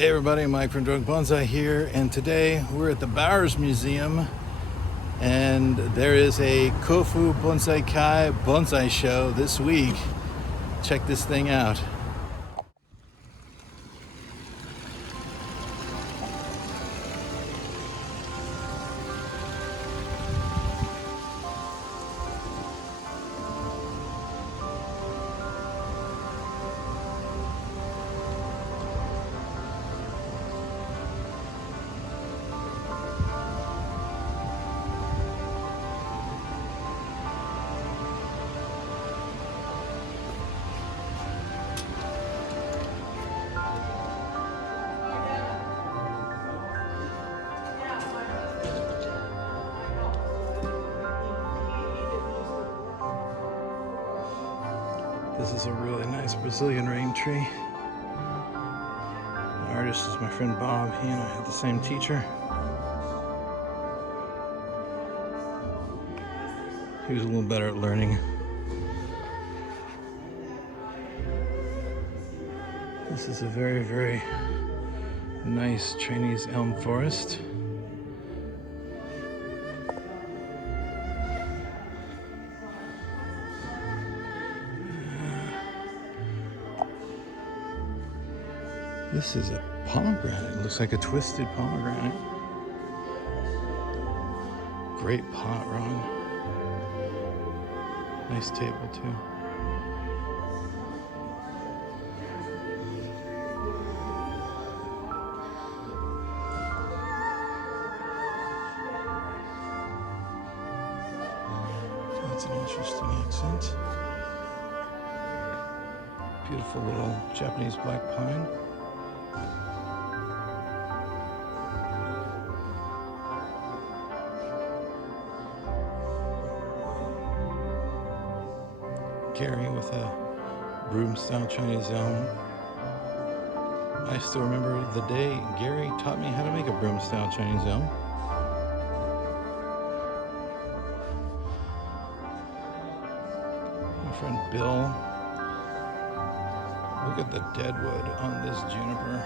Hey everybody, Mike from Drunk Bonsai here, and today we're at the Bowers Museum, and there is a Kofu Bonsai Kai bonsai show this week. Check this thing out. This is a really nice Brazilian rain tree. The artist is my friend Bob. He and I had the same teacher. He was a little better at learning. This is a very, very nice Chinese elm forest. This is a pomegranate. It looks like a twisted pomegranate. Great pot, Ron. Nice table too. That's an interesting accent. Beautiful little Japanese black pine. Gary with a broom-style Chinese elm. I still remember the day Gary taught me how to make a broom-style Chinese elm. My friend Bill. Look at the deadwood on this juniper.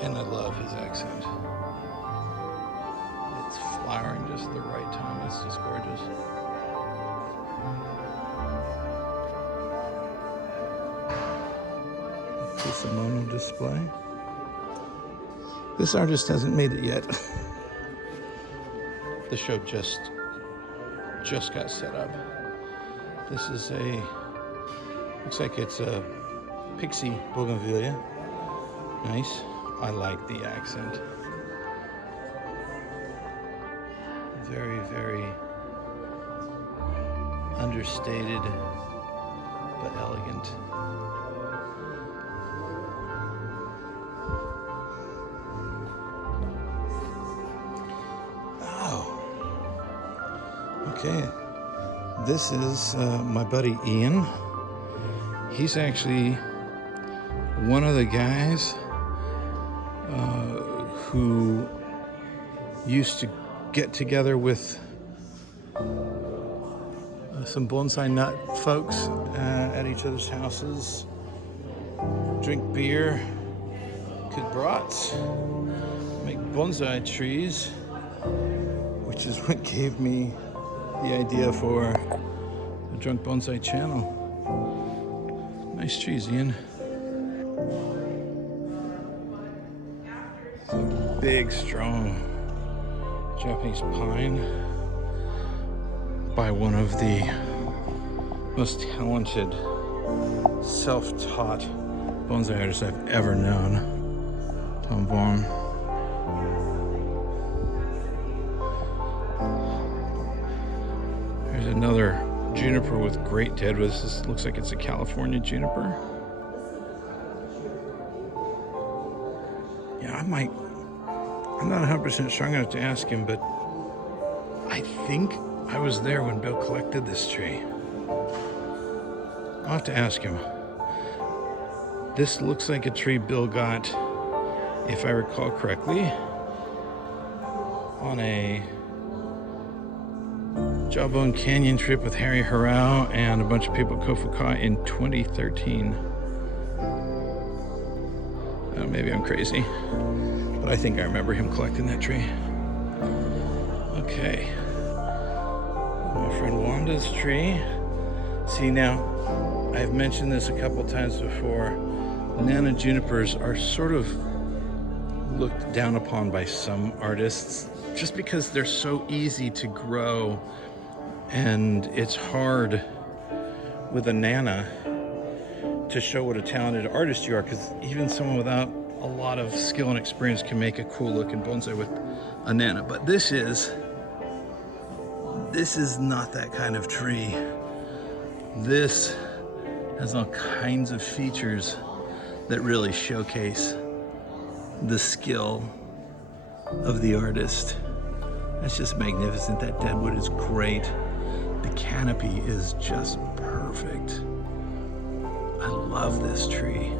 And I love his accent. It's flowering just at the right time. It's just gorgeous. This mono display. This artist hasn't made it yet. The show just got set up. This is looks like it's a pixie bougainvillea. Nice. I like the accent. Very, very understated, but elegant. Oh, okay. This is my buddy Ian. He's actually one of the guys who used to get together with some bonsai nut folks at each other's houses, drink beer, cook brats, make bonsai trees, which is what gave me the idea for the Drunk Bonsai channel. Nice trees, Ian. Big, strong Japanese pine by one of the most talented, self-taught bonsai artists I've ever known, Tom Vaughan. There's another juniper with great deadwoods. This looks like it's a California juniper. Yeah, I'm not 100% sure. I'm gonna have to ask him, but I think I was there when Bill collected this tree. I'll have to ask him. This looks like a tree Bill got, if I recall correctly, on a Jawbone Canyon trip with Harry Harrao and a bunch of people at Kofu Kai in 2013. Maybe I'm crazy, but I think I remember him collecting that tree. Okay. My friend Wanda's tree. See, now, I've mentioned this a couple times before. Nana junipers are sort of looked down upon by some artists just because they're so easy to grow, and it's hard with a nana to show what a talented artist you are, because even someone without a lot of skill and experience can make a cool looking bonsai with a nana. But this is not that kind of tree. This has all kinds of features that really showcase the skill of the artist. That's just magnificent. That deadwood is great. The canopy is just perfect. I love this tree.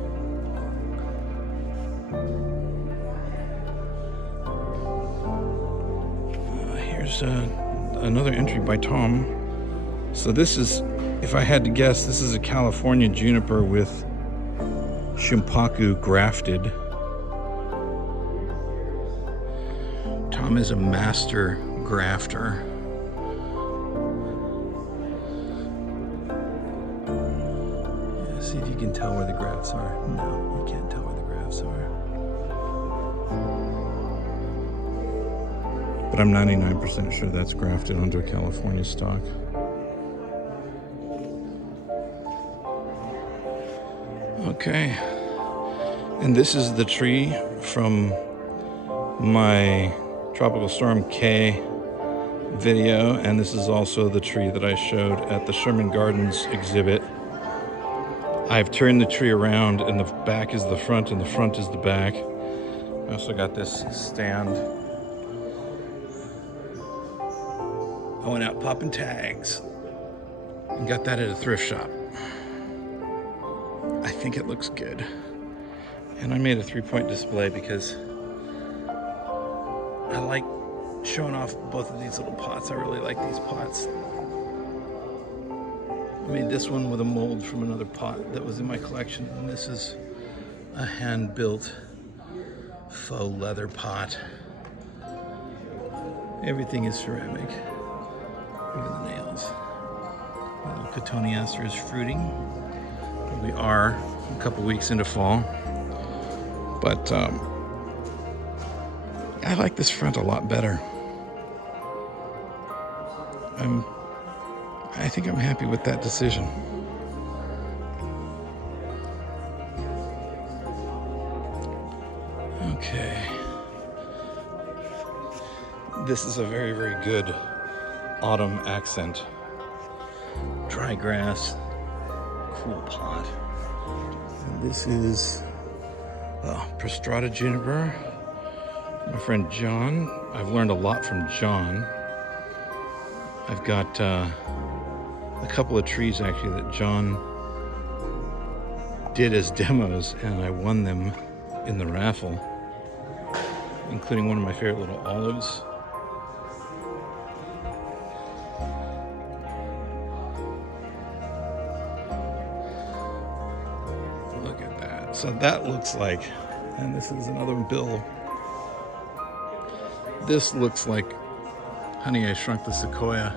Here's another entry by Tom. So this is, if I had to guess, this is a California juniper with Shimpaku grafted. Tom is a master grafter. See if you can tell where the grafts are. No, you can't tell where the grafts are. But I'm 99% sure that's grafted onto a California stock. Okay. And this is the tree from my Tropical Storm K video, and this is also the tree that I showed at the Sherman Gardens exhibit. I've turned the tree around, and the back is the front and the front is the back. I also got this stand. I went out popping tags and got that at a thrift shop. I think it looks good. And I made a 3-point display because I like showing off both of these little pots. I really like these pots. I made this one with a mold from another pot that was in my collection, and this is a hand-built faux leather pot. Everything is ceramic, even the nails. The little cotoneaster is fruiting. We are a couple weeks into fall, but I like this front a lot better. I think I'm happy with that decision. Okay. This is a very, very good autumn accent. Dry grass, cool pot. And this is Pastrana Juniper. My friend John. I've learned a lot from John. I've got a couple of trees actually that John did as demos, and I won them in the raffle, including one of my favorite little olives. Look at that. So that looks like, and this is another bill. This looks like Honey, I Shrunk the Sequoia.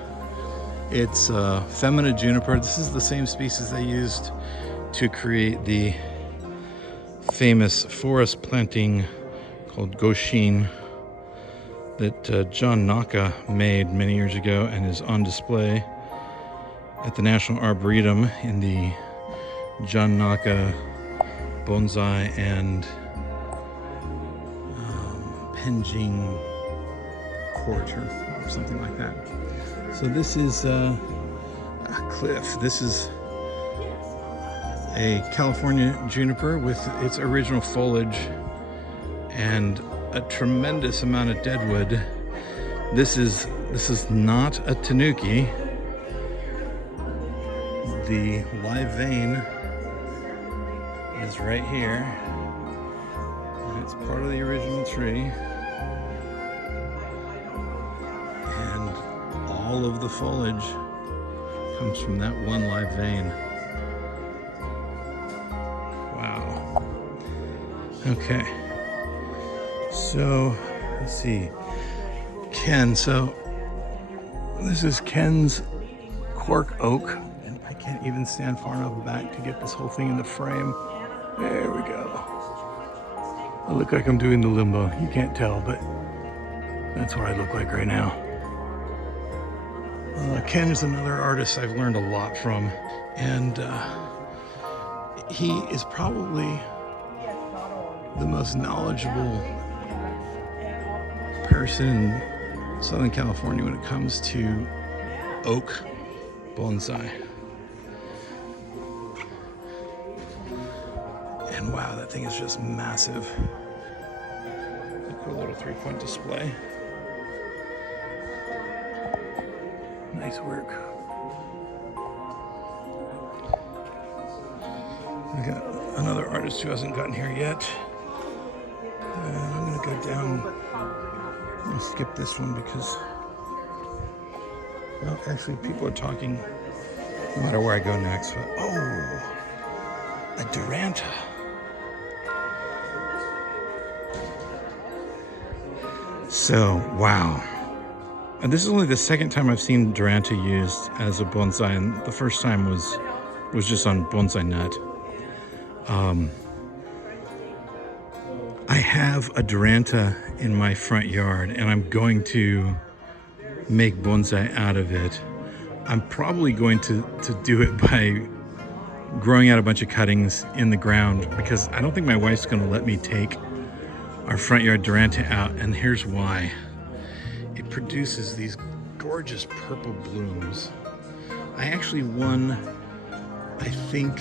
It's Femina Juniper. This is the same species they used to create the famous forest planting called Goshin that John Naka made many years ago and is on display at the National Arboretum in the John Naka Bonsai and Penjing Court or something like that. So this is a cliff. This is a California juniper with its original foliage and a tremendous amount of deadwood. This is not a tanuki. The live vein is right here, and it's part of the original tree. And all all of the foliage comes from that one live vein. Wow. Okay. So, let's see. Ken, so this is Ken's Cork Oak, and I can't even stand far enough back to get this whole thing in the frame. There we go. I look like I'm doing the limbo. You can't tell, but that's what I look like right now. Ken is another artist I've learned a lot from, and he is probably the most knowledgeable person in Southern California when it comes to oak bonsai. And wow, that thing is just massive. A cool little 3-point display. Nice work. We got another artist who hasn't gotten here yet. I'm gonna go down. I'm gonna skip this one because, well, actually, people are talking no matter where I go next. But, oh, a Duranta. So, wow. And this is only the second time I've seen Duranta used as a bonsai, and the first time was just on Bonsai Nut. I have a Duranta in my front yard, and I'm going to make bonsai out of it. I'm probably going to do it by growing out a bunch of cuttings in the ground, because I don't think my wife's going to let me take our front yard Duranta out, and here's why. It produces these gorgeous purple blooms. I actually won, I think,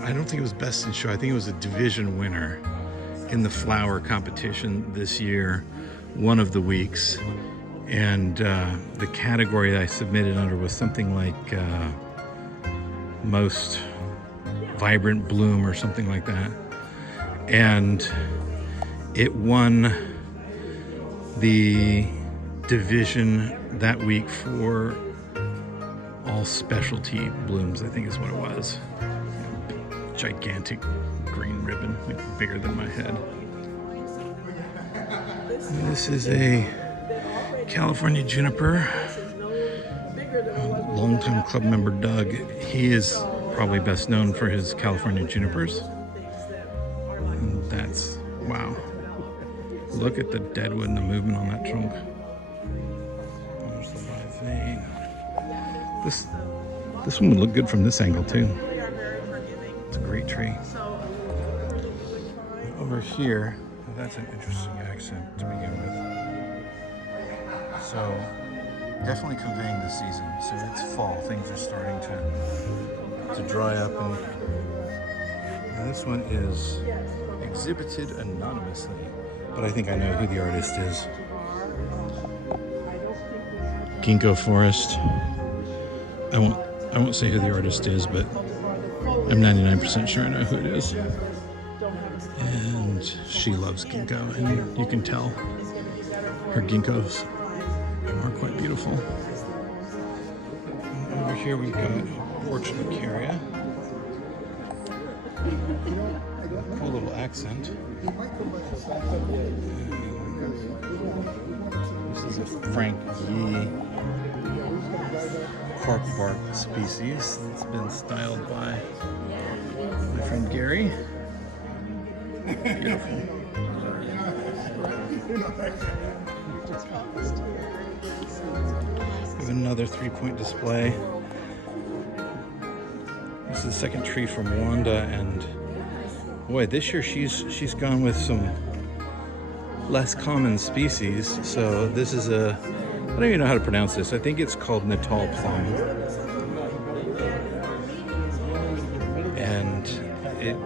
I don't think it was Best in Show. I think it was a division winner in the flower competition this year, one of the weeks. And the category that I submitted under was something like most vibrant bloom or something like that. And it won the division that week for all specialty blooms, I think is what it was. Gigantic green ribbon, like bigger than my head. And this is a California Juniper. Longtime club member Doug, he is probably best known for his California Junipers. And that's, wow. Look at the deadwood and the movement on that trunk. There's the live vein. This one would look good from this angle too. It's a great tree. Over here, that's an interesting accent to begin with. So, definitely conveying the season. So it's fall, things are starting to dry up, and this one is exhibited anonymously, but I think I know who the artist is. Ginkgo Forest. I won't say who the artist is, but I'm 99% sure I know who it is. And she loves ginkgo, and you can tell her ginkgos are quite beautiful. And over here we've got Portulacaria. Cool little accent. This is a Frank Yee cork bark species that's been styled by my friend Gary. Beautiful. We have another 3-point display. This is the second tree from Wanda, and boy, this year she's gone with some less common species. So this is a, I don't even know how to pronounce this. I think it's called Natal plum. And it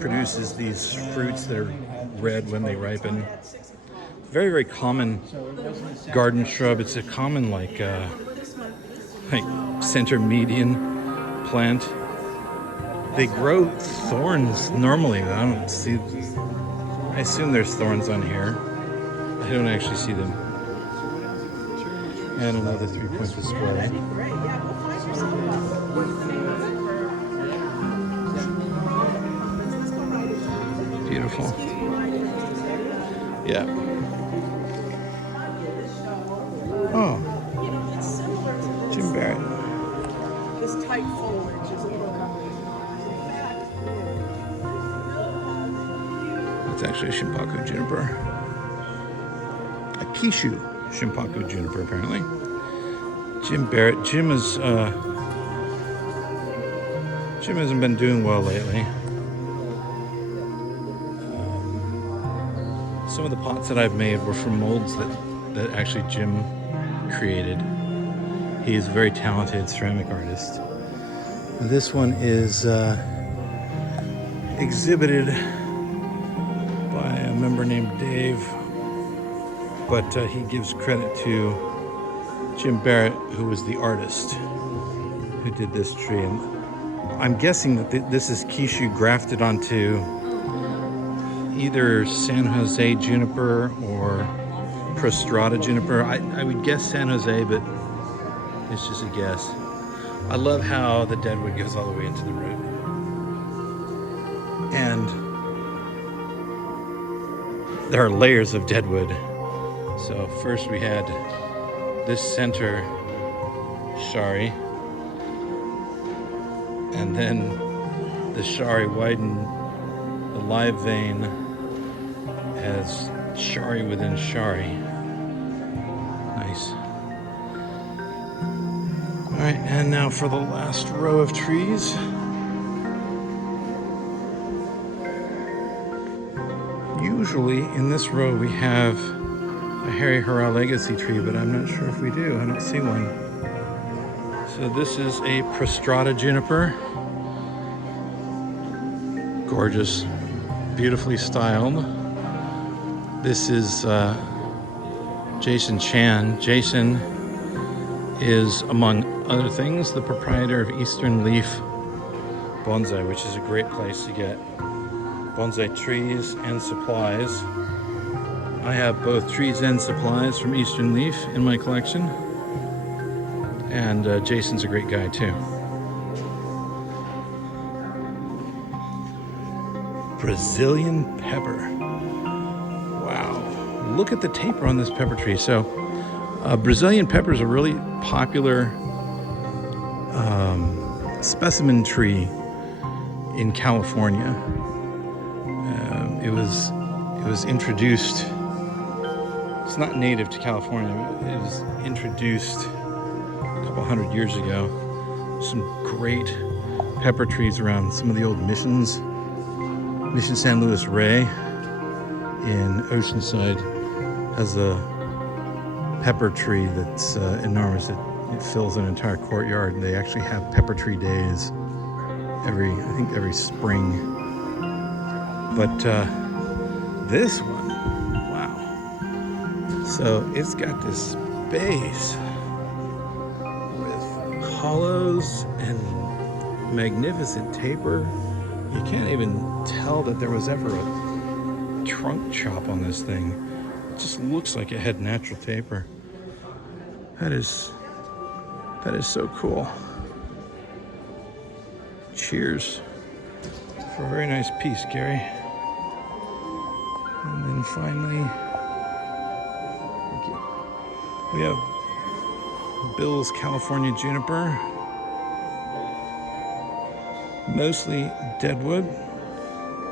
produces these fruits that are red when they ripen. Very, very common garden shrub. It's a common like center median plant. They grow thorns normally, but I don't see. I assume there's thorns on here. I don't actually see them. And another 3-point display. Beautiful. Yeah. Oh. Jim Barrett. This tight foliage is a little. That's actually a Shimpaku Juniper. A Kishu Shimpaku Juniper, apparently. Jim Barrett. Jim hasn't been doing well lately. Some of the pots that I've made were from molds that actually Jim created. He is a very talented ceramic artist. This one is exhibited by a member named Dave, but he gives credit to Jim Barrett, who was the artist who did this tree. And I'm guessing that this is Kishu grafted onto either San Jose Juniper or Pastrana Juniper. I would guess San Jose, but it's just a guess. I love how the deadwood goes all the way into the root. And there are layers of deadwood. So first we had this center shari, and then the shari widened. The live vein has shari within shari. Nice. All right, and now for the last row of trees. Usually in this row we have a Harry Hurrah Legacy tree, but I'm not sure if we do. I don't see one. So this is a Pastrana Juniper. Gorgeous, beautifully styled. This is Jason Chan. Jason is, among other things, the proprietor of Eastern Leaf Bonsai, which is a great place to get bonsai trees and supplies. I have both trees and supplies from Eastern Leaf in my collection, and Jason's a great guy too. Brazilian pepper. Wow, look at the taper on this pepper tree. So Brazilian pepper is a really popular specimen tree in California. It was introduced. It's not native to California. It was introduced a couple hundred years ago. Some great pepper trees around some of the old missions. Mission San Luis Rey in Oceanside has a pepper tree that's enormous. It fills an entire courtyard. They actually have pepper tree days every spring. But this one, wow. So it's got this base with hollows and magnificent taper. You can't even tell that there was ever a trunk chop on this thing. It just looks like it had natural taper. That is so cool. Cheers for a very nice piece, Gary. And then finally, we have Bill's California Juniper. Mostly deadwood.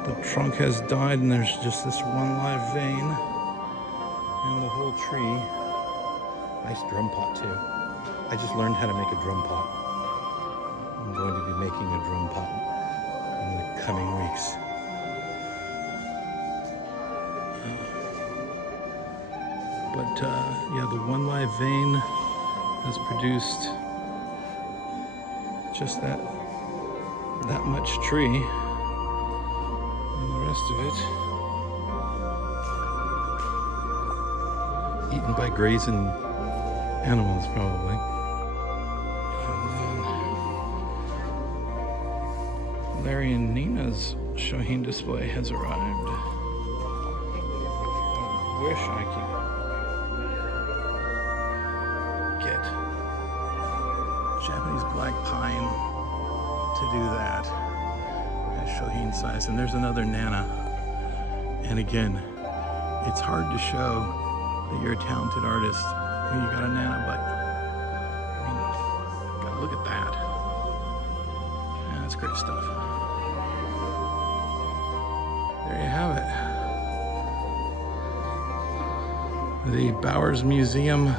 The trunk has died and there's just this one live vein and the whole tree. Nice drum pot too. I just learned how to make a drum pot. I'm going to be making a drum pot in the coming weeks. But yeah, the one live vein has produced just that much tree, and the rest of it eaten by grazing animals probably. And then Larry and Nina's shohin display has arrived. I wish I Japanese black pine to do that at shohin size. And there's another nana. And again, it's hard to show that you're a talented artist when you got a nana, but I mean, gotta look at that. Yeah, that's great stuff. There you have it. The Bowers Museum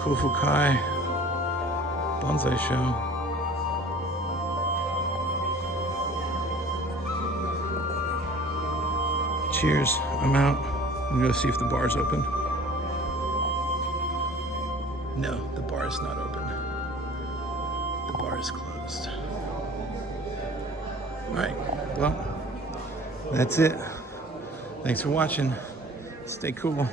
Kofu Kai Bonsai Show. Cheers. I'm out. I'm gonna see if the bar's open. No, the bar is not open. The bar is closed. Alright, well, that's it. Thanks for watching. Stay cool.